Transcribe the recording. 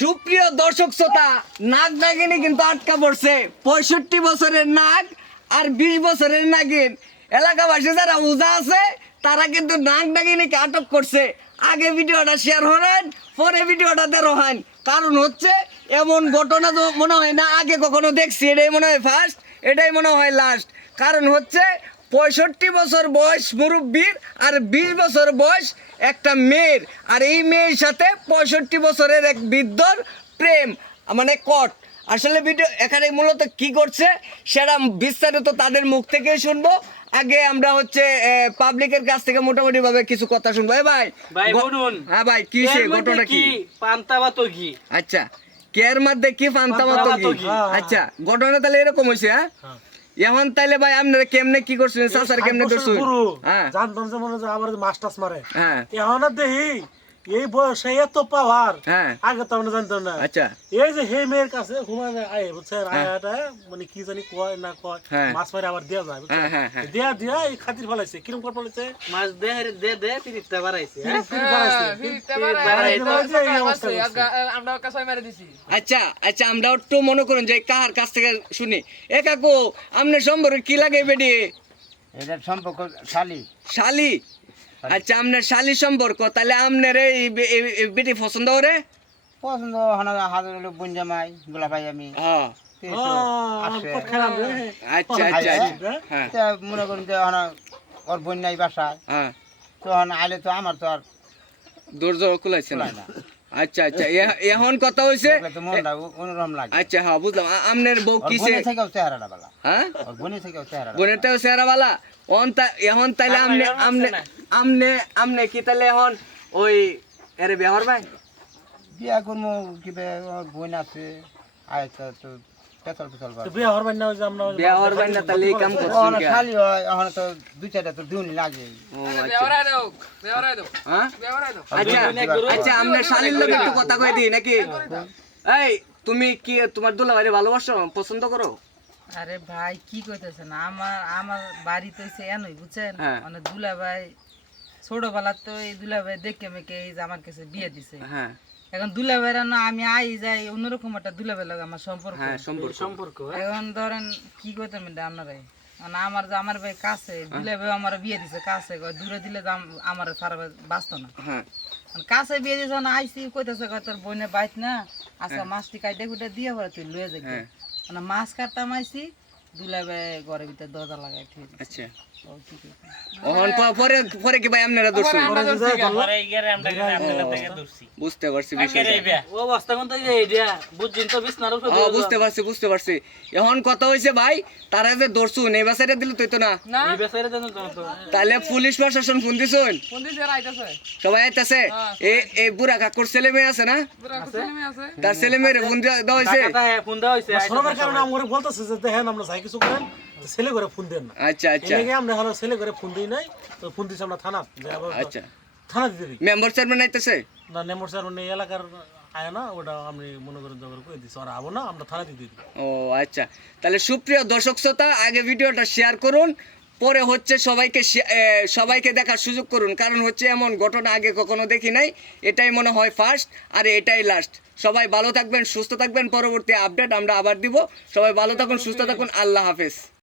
সুপ্রিয় দর্শক শ্রোতা, নাগ নাগিনী কিন্তু আটকা পড়ছে। 65 বছরের নাগ আর 20 বছরের নাগিন। এলাকাবাসী যারা উজা আছে তারা কিন্তু নাগ নাগিনীকে আটক করছে। আগে ভিডিওটা শেয়ার করেন, পরে ভিডিওটা দেখেন। কারণ হচ্ছে এমন ঘটনা তো মনে হয় না আগে কখনো দেখছি। এটাই মনে হয় ফার্স্ট, এটাই মনে হয় লাস্ট। কারণ হচ্ছে 65 বছর বয়স মুরব্বীর আর 20 বছর বয়স একটা মেয়ের, আর এই মেয়ের সাথে 65 বছরের এক বৃদ্ধর প্রেম, মানে কট। আসলে ভিডিও এখানে মূলত কি করছে সেটা বিস্তারিত তাদের মুখ থেকে শুনবো। আগে আমরা হচ্ছে পাবলিকের কাছ থেকে মোটামুটি ভাবে কিছু কথা শুনবো। ভাই বলুন। হ্যাঁ ভাই, কি সে ঘটনা কি? পান্তাবাতগি। আচ্ছা, কের মধ্যে কি পান্তাবাতগি? আচ্ছা, ঘটনা তাহলে এরকম হইছে। হ্যাঁ, এখন তাইলে ভাই আপনারা কেমনে কি করছেন? সাসার কেমনে করছেন? হ্যাঁ, জানতাম যে মনে হয় আবার মাস্টার্স মারে। হ্যাঁ, এখন আর দেখি এই বয়সে এত পাওয়ার। হ্যাঁ, আগে তো আমরা জানতাম না। আচ্ছা, এই যে হে মেয়ের কাছে ঘুমাবে আয় বুঝছেন, আয়াটা মানে কি জানি কয় না কয় হ্যাঁ। মাছ মারে আবার দেয়া যায় বুঝছেন। হ্যাঁ, হ্যাঁ, হ্যাঁ। দেয়া এই খাতির ফলাইছে কিরম করে ফলাইছে মাছ দে তিরিশটা বাড়াইছে। আচ্ছা আচ্ছা, আমরা একটু মনে করুন যে কার কাছ থেকে শুনি। এ কাকু, আপনার সম্পর্কে কি লাগে বেডি? এটা সম্পর্ক শালি শালি। আচ্ছা, আপনার শালি সম্পর্ক। তাহলে আপনার এই বেটি পছন্দ করে? পছন্দ হাজার হলো বুঞ্জামাই গোলাপাই আমি হ্যাঁ, আচ্ছা আচ্ছা, হ্যাঁ, মনে করুন যে ওর বন্যাই বাসায় হ্যাঁ, তখন আইলে তো আমার তো আর দরজা খুলাইছে না। খোলাই না। আচ্ছা আচ্ছা, এখন কথা হইছে। দেখলে তো মনটা অন্যরকম লাগে। আচ্ছা, হ্যাঁ বুঝলাম। আপনার বউ ওর কিসে? বোনের থেকেও চেহারাটা বালা। হ্যাঁ, ওর বোনের থেকেও চেহারাটা বোনের তো চেহারাওয়ালা। এখন তাইলে আমনে আমনে আমনে আমনে কি তাহলে এখন ওই এর বিয়াহর ভাই? বিয়া করবো কি ওর বোন আছে আয় তো পেছল পেছল করে। বিয়ে হওয়ার না যে আমরা বিয়াহর ভাই না তাহলে এই কাম করছেন কি? শালি হয় এখন তো দুই চারটা তো দিন লাগে। ও আচ্ছা, হ্যাঁ, আচ্ছা আচ্ছা, আপনার শালির লোক একটু কথা কই দিই নাকি? এই, তুমি কি তোমার দুলাভাইরে ভালোবাসো, পছন্দ করো? আরে ভাই কি কইতেছেন, আমার বাড়ি তো হইছে এনই বুঝছেন। হ্যাঁ। মানে দুলাভাই ছোটবেলা তো এই দুলাভাই দেখে মেকে এই যে আমার কাছে বিয়ে দিছে। হ্যাঁ, এখন দুলাভাইর না আমি আই যাই অন্যরকম একটা দুলাভাই লাগে আমার সম্পর্ক। হ্যাঁ, সম্পর্ক। এখন ধরেন কি কইতাম এটা আপনারাই, মানে আমার ভাই কাছে দুলাভাই আমার বিয়ে দিছে কাছে, দূরে দিলে তো আমার সারা বাঁচতো না। হ্যাঁ, কাছে বিয়ে দিছে না, আইসি কইতেছে তোর বোনের বাইত না আচ্ছা মাছটি কাটে কুটে দিয়ে পরে তুই লয়ে যাবি। হ্যাঁ। মানে মাছ কাটতাম আইসি দুলাভাই ঘরের ভিতরে দরজা লাগাই ঠিক আছে। আচ্ছা, ও কি কইছে? এখন পরে পরে কি ভাই আপনারা দর্শন? বুঝতে বুঝতে পারছি বিষয়টা। অবস্থা কোন থেকে এইটা বুঝছেন তো বিছনার উপরে হ্যাঁ, বুঝতে পারছি। এখন কথা হইছে ভাই, তারা যে দর্শন এই বাসাটা দিল তো না, এই বেচারে দেন তো। তাহলে পুলিশ প্রশাসন ফোন দিছেন? সবাই আইতাছে? এই বুড়া কাকুর ছেলে মেয়ে আছে না, তার ছেলে মেয়ের ফোন দেওয়া হয়েছে? টাকাটা ফোন দেওয়া হইছে। সরকার কারণে আমরা বলতেছে যে দেখেন আমরা যাই কিছু করেন ছেলে করে ফোন দেন না। আচ্ছা আচ্ছা, এদিকে আমরা হলো ছেলে করে ফোন দিই নাই, তো ফোন দিছি আমরা থানা যে আবার আচ্ছা, থানা দিতে দিই মেম্বার চেয়ারম্যান আইতাছে? না নেমর স্যার মানে এলাকার আয় না, ওটা আমি মনে করেন জগর করে দিছি ওরা আবো না, আমরা থানা দিতে দিই। ও আচ্ছা, তাহলে সুপ্রিয় দর্শক শ্রোতা, আগে ভিডিওটা শেয়ার করুন, পরে হচ্ছে সবাইকে দেখার সুযোগ করুন। কারণ হচ্ছে এমন ঘটনা আগে কখনো দেখি নাই, এটাই মনে হয় ফার্স্ট আর এটাই লাস্ট। সবাই ভালো থাকবেন, সুস্থ থাকবেন। পরবর্তী আপডেট আমরা আবার দিব। সবাই ভালো থাকুন, সুস্থ থাকুন। আল্লাহ হাফেজ।